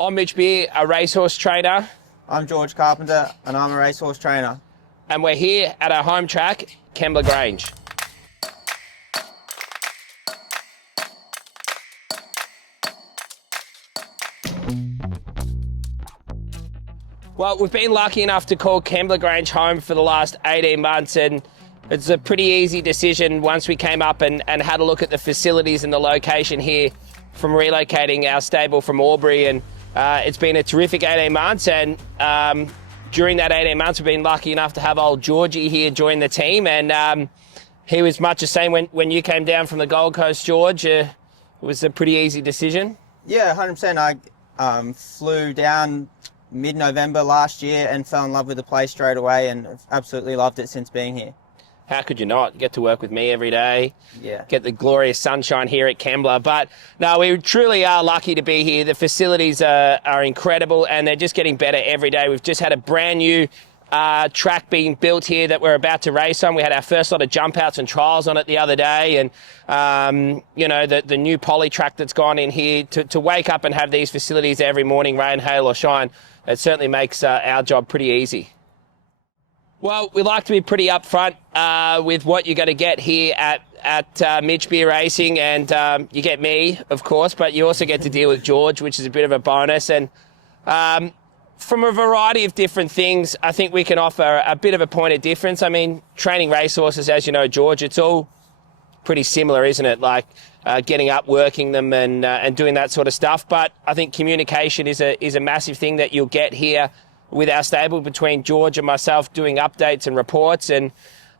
I'm Mitch, a racehorse trainer, I'm George Carpenter, and I'm a racehorse trainer. and we're here at our home track, Kembla Grange. Well, we've been lucky enough to call Kembla Grange home for the last 18 months, and it's a pretty easy decision once we came up and had a look at the facilities and the location here from relocating our stable from Albury. And it's been a terrific 18 months, and during that 18 months, we've been lucky enough to have old Georgie here join the team, and he was much the same when you came down from the Gold Coast, George. It was a pretty easy decision. Yeah, 100%. I flew down mid-November last year and fell in love with the place straight away, and I've absolutely loved it since being here. How could you not? Get to work with me every day. Yeah. Get the glorious sunshine here at Kembla. But no, we truly are lucky to be here. The facilities are incredible, and they're just getting better every day. We've just had a brand new track being built here that we're about to race on. We had our first lot of jump outs and trials on it the other day, and you know, the new poly track that's gone in here. To wake up and have these facilities every morning, rain, hail or shine, it certainly makes our job pretty easy. Well, we like to be pretty upfront with what you're going to get here at Mitch Beer Racing, and you get me, of course, but you also get to deal with George, which is a bit of a bonus. And from a variety of different things, I think we can offer a bit of a point of difference. I mean, training racehorses, as you know, George, it's all pretty similar, isn't it? Like getting up, working them, and doing that sort of stuff. But I think communication is a massive thing that you'll get here with our stable between George and myself, doing updates and reports. And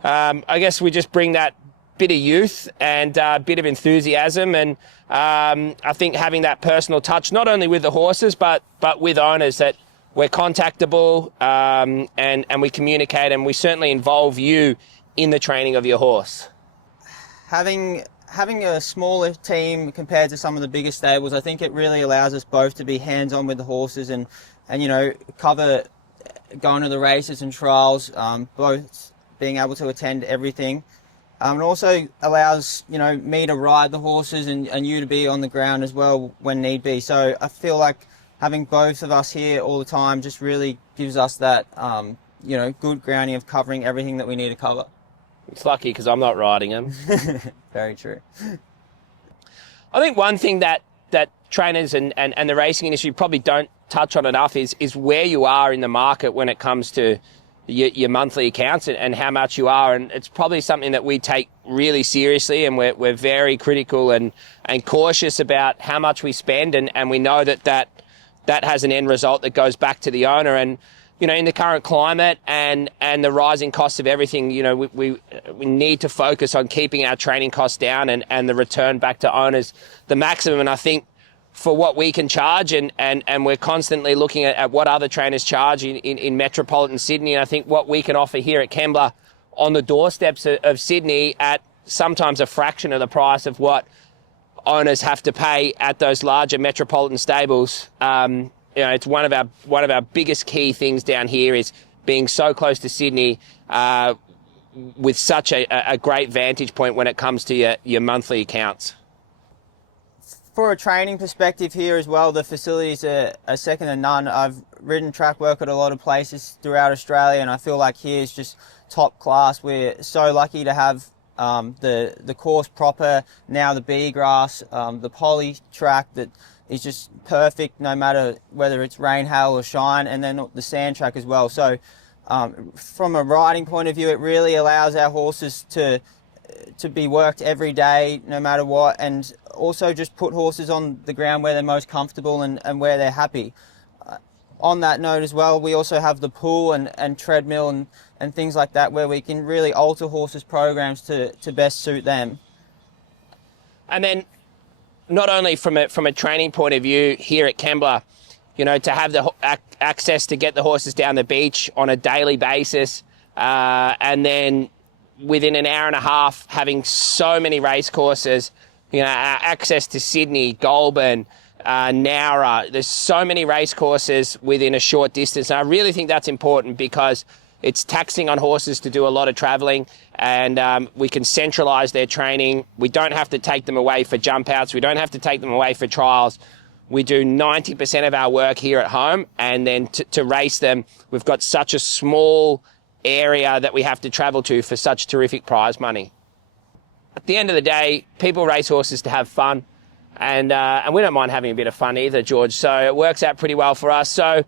I guess we just bring that bit of youth and a bit of enthusiasm. And I think having that personal touch, not only with the horses, but with owners, that we're contactable and we communicate, and we certainly involve you in the training of your horse. Having a smaller team compared to some of the bigger stables, I think it really allows us both to be hands-on with the horses and you know, cover going to the races and trials, both being able to attend everything. It also allows, you know, me to ride the horses and you to be on the ground as well when need be. So I feel like having both of us here all the time just really gives us that, you know, good grounding of covering everything that we need to cover. It's lucky because I'm not riding them. Very true. I think one thing that trainers and the racing industry probably don't touch on enough is where you are in the market when it comes to your monthly accounts and how much you are. And it's probably something that we take really seriously, and we're very critical and cautious about how much we spend, and we know that has an end result that goes back to the owner. And you know, in the current climate and the rising costs of everything, you know, we need to focus on keeping our training costs down and the return back to owners the maximum. And I think for what we can charge, and we're constantly looking at what other trainers charge in metropolitan Sydney. And I think what we can offer here at Kembla on the doorsteps of Sydney at sometimes a fraction of the price of what owners have to pay at those larger metropolitan stables. You know, it's one of our biggest key things down here is being so close to Sydney with such a great vantage point when it comes to your monthly accounts. For a training perspective here as well, the facilities are second to none. I've ridden track work at a lot of places throughout Australia, and I feel like here is just top class. We're so lucky to have the course proper, now the bee grass, the poly track that is just perfect no matter whether it's rain, hail or shine, and then the sand track as well. So from a riding point of view, it really allows our horses to be worked every day no matter what, and also just put horses on the ground where they're most comfortable and where they're happy. On that note as well, we also have the pool and treadmill and things like that where we can really alter horses' programs to best suit them. And then not only from a training point of view here at Kembla, you know, to have the access to get the horses down the beach on a daily basis, and then within an hour and a half having so many race courses, you know, access to Sydney, Goulburn, Nowra. There's so many race courses within a short distance. And I really think that's important because It's taxing on horses to do a lot of travelling, and we can centralise their training. We don't have to take them away for jump outs. We don't have to take them away for trials. We do 90% of our work here at home, and then to race them, we've got such a small area that we have to travel to for such terrific prize money. At the end of the day, people race horses to have fun, and we don't mind having a bit of fun either, George. So it works out pretty well for us. So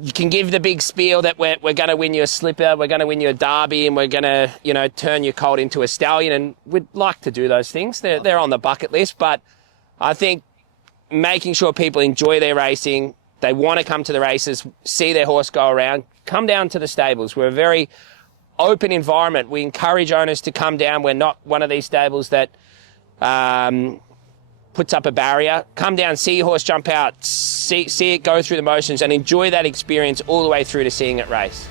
you can give the big spiel that we're going to win you a slipper, we're going to win you a derby, and we're going to, turn your colt into a stallion. And we'd like to do those things. They're on the bucket list. But I think making sure people enjoy their racing, they want to come to the races, see their horse go around, come down to the stables. We're a very open environment. We encourage owners to come down. We're not one of these stables that puts up a barrier. Come down, see your horse jump out, see it go through the motions, and enjoy that experience all the way through to seeing it race.